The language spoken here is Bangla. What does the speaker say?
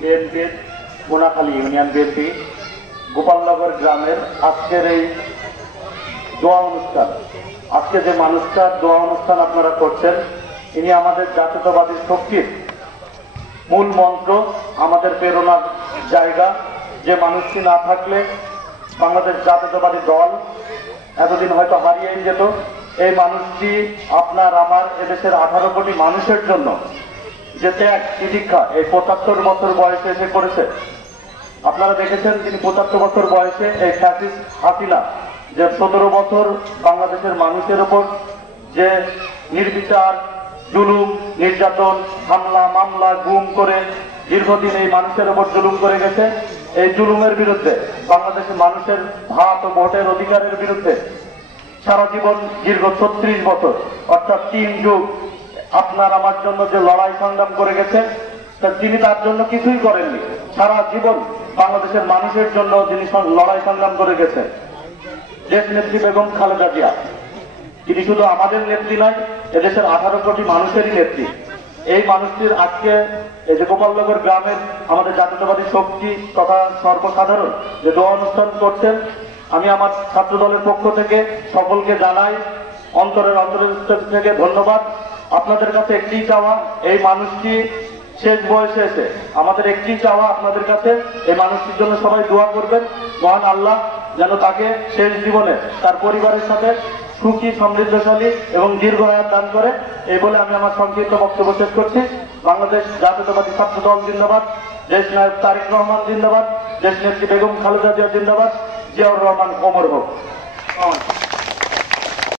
বিএনপির মোনাখালী ইউনিয়ন বিএনপি গোপালনগর গ্রামের আজকের এই দোয়া অনুষ্ঠান, আজকে যে মানুষটার দোয়া অনুষ্ঠান আপনারা করছেন, ইনি আমাদের জাতীয়তাবাদী শক্তির মূল মন্ত্র, আমাদের প্রেরণার জায়গা। যে মানুষটি না থাকলে বাংলাদেশ জাতীয়তাবাদী দল এতদিন হয়তো হারিয়েই যেত। এই মানুষটি আপনার আমার এদেশের 18 কোটি মানুষের জন্য যে ত্যাগ তিতিক্ষা এই 75 বছর বয়সে এসে করেছে। আপনারা দেখেছেন তিনি 75 বছর বয়সে এই ফ্যাসিস্ট হাসিনা যে 17 বছর বাংলাদেশের মানুষের উপর যে নির্বিচার জুলুম নির্যাতন হামলা মামলা গুম করে দীর্ঘদিন এই মানুষের উপর জুলুম করে গেছে, এই জুলুমের বিরুদ্ধে বাংলাদেশের মানুষের ভাত ও ভোটের অধিকারের বিরুদ্ধে সারা জীবন দীর্ঘ 36 বছর অর্থাৎ 3 যুগ আপনার আমার জন্য যে লড়াই সংগ্রাম করে গেছে, তিনি তার জন্য কিছুই করেননি। সারা জীবন বাংলাদেশের মানুষের জন্য যিনি লড়াই সংগ্রাম করে গেছে দেশ নেত্রী বেগম খালেদা জিয়া, তিনি শুধু আমাদের নেত্রী নয়, এদেশের 18 কোটি মানুষেরই নেত্রী। এই মানুষটির আজকে এই যে গোপালনগর গ্রামের আমাদের জাতীয়তাবাদী শক্তি তথা সর্বসাধারণ যে দোয়া অনুষ্ঠান করছেন, আমি আমার ছাত্র দলের পক্ষ থেকে সকলকে জানাই অন্তরের থেকে ধন্যবাদ। আপনাদের কাছে একটি চাওয়া, এই মানুষটি শেষ বয়সে এসে আমাদের একটি চাওয়া আপনাদের কাছে, এই মানুষটির জন্য সবাই দোয়া করবেন। মহান আল্লাহ যেন তাকে শেষ জীবনে তার পরিবারের সাথে সুখী সমৃদ্ধশালী এবং দীর্ঘ হায়াত দান করে। এই বলে আমি আমার সংক্ষিপ্ত বক্তব্য শেষ করছি। বাংলাদেশ জাতীয়তাবাদী ছাত্র দল জিন্দাবাদ, দেশ নায়ক তারেক রহমান জিন্দাবাদ, দেশ নেত্রী বেগম খালেদা জিয়া জিন্দাবাদ, জিয়াউর রহমান অমর হোক।